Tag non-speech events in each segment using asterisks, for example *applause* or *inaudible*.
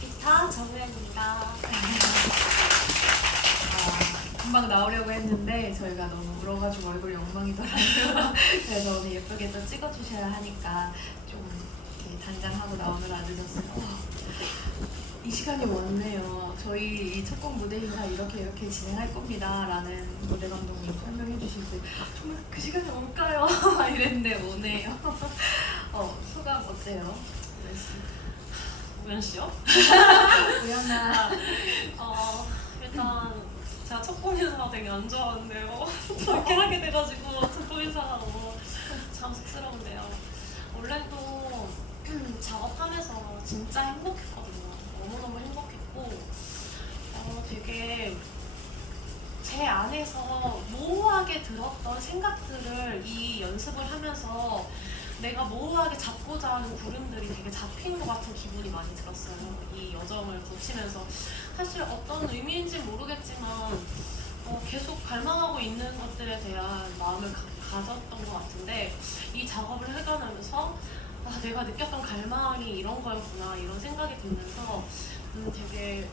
기타 정우현입니다. 아, 금방 나오려고 했는데 저희가 너무 울어가지고 얼굴이 엉망이더라고요. *laughs* 그래서 오늘 예쁘게 또 찍어주셔야 하니까 좀 이렇게 단장하고 나오느라 늦었어요. 이 시간이 왔네요. 저희 이 첫 곡 무대 인사 이렇게 이렇게 진행할 겁니다. 라는 무대 감독님 설명해 때 정말 그 시간이 올까요? *laughs* 막 이랬는데 오네요. *laughs* 어, 소감 어때요? 우현 씨요? 우연아. 어, 일단 제가 첫 공 인사가 되게 안 좋아하는데요. 저렇게 하게 돼가지고 첫 공 인사가 너무 참 쑥스러운데요. 원래도 *clears throat* 작업하면서 진짜 행복했거든요. 너무너무 행복했고 어, 되게 제 안에서 모호하게 들었던 생각들을 이 연습을 하면서 내가 모호하게 잡고자 하는 구름들이 되게 잡힌 것 같은 기분이 많이 들었어요. 이 여정을 거치면서 사실 어떤 의미인지 모르겠지만 어, 계속 갈망하고 있는 것들에 대한 마음을 가, 가졌던 것 같은데 이 작업을 해가면서 아, 내가 느꼈던 갈망이 이런 거였구나 이런 생각이 들면서 음, 되게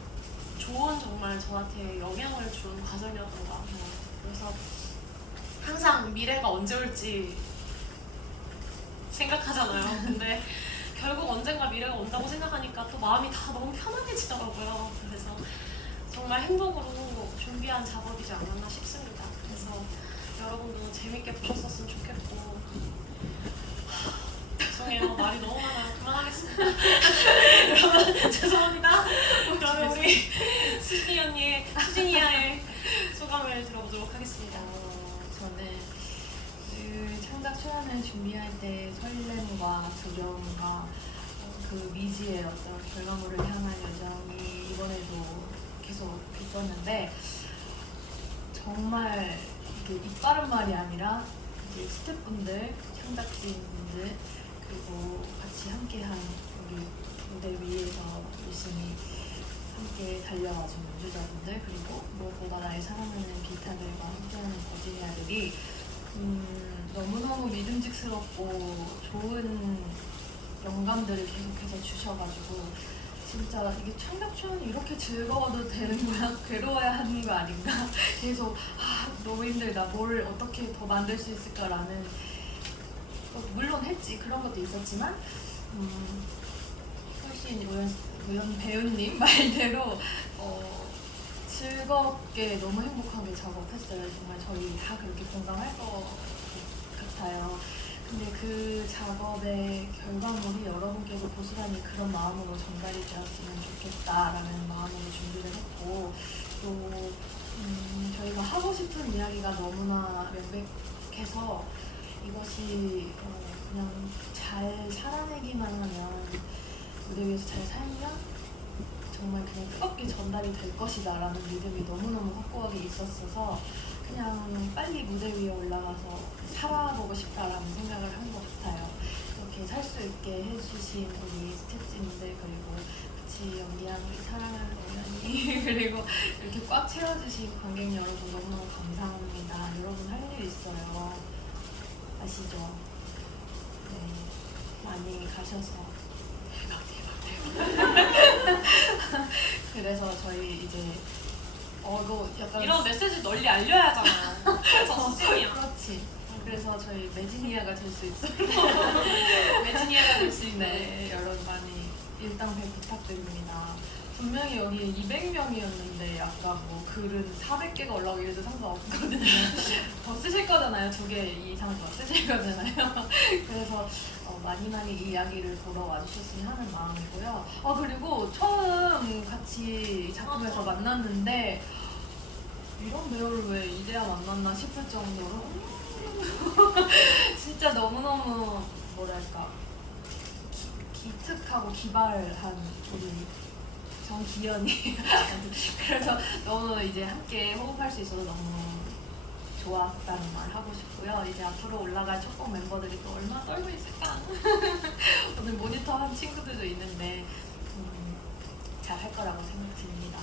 좋은 정말 저한테 영향을 준 과정이었던 것 같아요. 그래서 항상 미래가 언제 올지 생각하잖아요. 근데 결국 언젠가 미래가 온다고 생각하니까 또 마음이 다 너무 편안해지더라고요. 그래서 정말 행복으로 준비한 작업이지 않았나 싶습니다. 그래서 여러분도 재밌게 보셨었으면 좋겠고 하, 죄송해요. 말이 너무 많아요. 그만하겠습니다. *laughs* 여러분 창작 초연을 준비할 때 설렘과 두려움과 어, 그 미지의 어떤 결과물을 향한 여정이 이번에도 계속 있었는데 정말 이게 입 바른 말이 아니라 이제 스태프분들, 창작진분들 그리고 같이 함께한 우리 무대 위에서 열심히 함께 달려와준 연주자분들 그리고 무엇보다 나의 사랑하는 기타들과 함께하는 버지니아들이 음, 너무너무 믿음직스럽고 좋은 영감들을 계속해서 주셔가지고 진짜 이게 창작초는 이렇게 즐거워도 되는 거야? *laughs* 괴로워야 하는 거 아닌가? *laughs* 계속 아, 너무 힘들다. 뭘 어떻게 더 만들 수 있을까라는 어, 물론 했지 그런 것도 있었지만 음, 훨씬 우연 배우님 *laughs* 말대로 어, 즐겁게 너무 행복하게 작업했어요. 정말 저희 다 그렇게 공감할 것 같아요. 근데 그 작업의 결과물이 여러분께도 고스란히 그런 마음으로 전달이 되었으면 좋겠다라는 마음으로 준비를 했고 또 음, 저희가 하고 싶은 이야기가 너무나 명백해서 이것이 어, 그냥 잘 살아내기만 하면 무대 위에서 잘 살면 정말 그냥 뜨겁게 전달이 될 것이다라는 믿음이 너무너무 확고하게 있었어서 그냥 빨리 무대 위에 올라가서 살아보고 싶다라는 생각을 한 것 같아요. 그렇게 살 수 있게 해주신 우리 스태프진들 그리고 같이 연기한 우리 사랑하는 어머니 *laughs* 그리고 이렇게 꽉 채워주신 관객 여러분 너무너무 감사합니다. 여러분 할 일 있어요. 아시죠? 네. 많이 가셔서 대박 대박 대박 그래서 저희 이제 어그 약간 이런 메시지 널리 알려야. *laughs* 저 수진이야. 그렇지 그래서 저희 매지니아가 될 수 있어요 *laughs* 매지니아가 될 수 있는. 네 여러분 많이 일당배 부탁드립니다 분명히 여기 200명이었는데 아까 뭐 글은 400개가 올라오고 이래도 상관없거든요. *laughs* 더 쓰실 거잖아요. 두 개 이상 더 쓰실 거잖아요. *laughs* 그래서 어, 많이 많이 이 이야기를 보러 와주셨으면 하는 마음이고요. 아 그리고 처음 같이 작품에서 만났는데 이런 배우를 왜 이제야 만났나 싶을 정도로 *laughs* 진짜 너무너무 뭐랄까 기, 기특하고 기발한 우리 정기현이 *laughs* 그래서 너무 이제 함께 호흡할 수 있어서 너무 좋았다는 말 하고 싶고요. 이제 앞으로 올라갈 첫곡 멤버들이 또 얼마나 떨고 있을까? *laughs* 오늘 모니터 한 친구들도 있는데 음, 잘할 거라고 생각됩니다.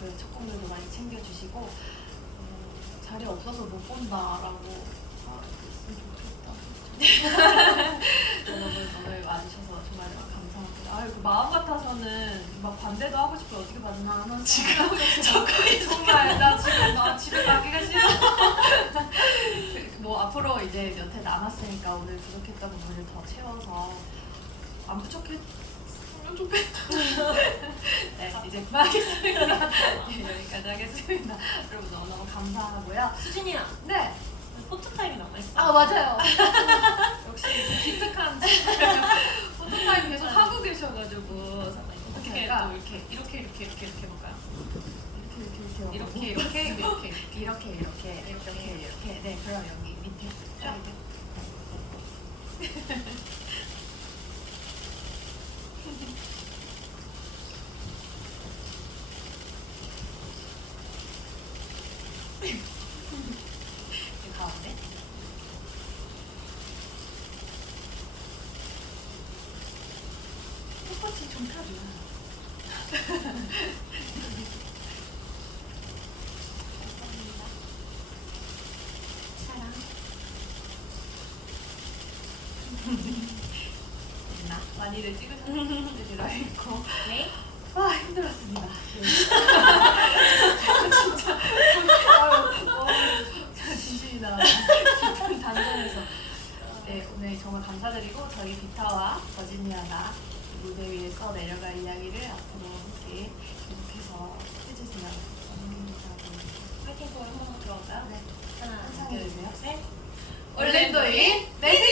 또그 첫 곡들도 많이 챙겨주시고 어, 자리 없어서 못 본다라고 했으면 좋겠다. *laughs* 그 마음 같아서는 막 반대도 하고 싶어 어떻게 받나 하는 지금 *laughs* 적극이 정말 나 지금 나 집에 가기가 싫어. *laughs* 뭐 앞으로 이제 몇해 남았으니까 오늘 부족했던 부분을 더 채워서 안 부족했으면 좋겠다. *laughs* 네 이제 그만하겠습니다. 네, 여기까지 하겠습니다. 여러분 너무 너무 감사하고요. 수진이야 네. 포토 타임이 남아있어 아 맞아요. 역시 기특한 포 토타임 계속 하고 계셔가지고 어떻게? 또 이렇게 이렇게 이렇게 이렇게 이렇게 해볼까요? 이렇게 이렇게 이렇게 이렇게 이렇게 이렇게 이렇게 네 그럼 여기 밑에 쫙이 가운데 똑같이 좀 펴줘. 사랑. 많이들 찍으셨는지 알고. 네아 힘들었습니다. 네. 진짜 아유, 어, 진심이 나 깊은 단전에서 네 오늘 정말 감사드리고 저희 비타와 버지니아가 무대 위에서 내려갈 이야기를 앞으로 함께 계속해서 해주세요. 화이팅! 한번 들어볼까요? 네. 하나, 둘, 셋. 올랜도인 매직!